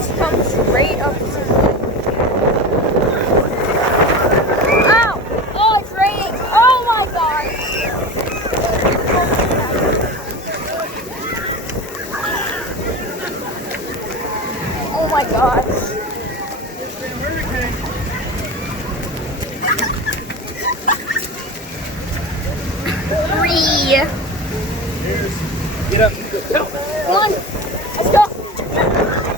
just come straight up to me. Ow! Oh, it's raining! Oh my god! Oh my gosh. Three. Get up. Come on. Let's go.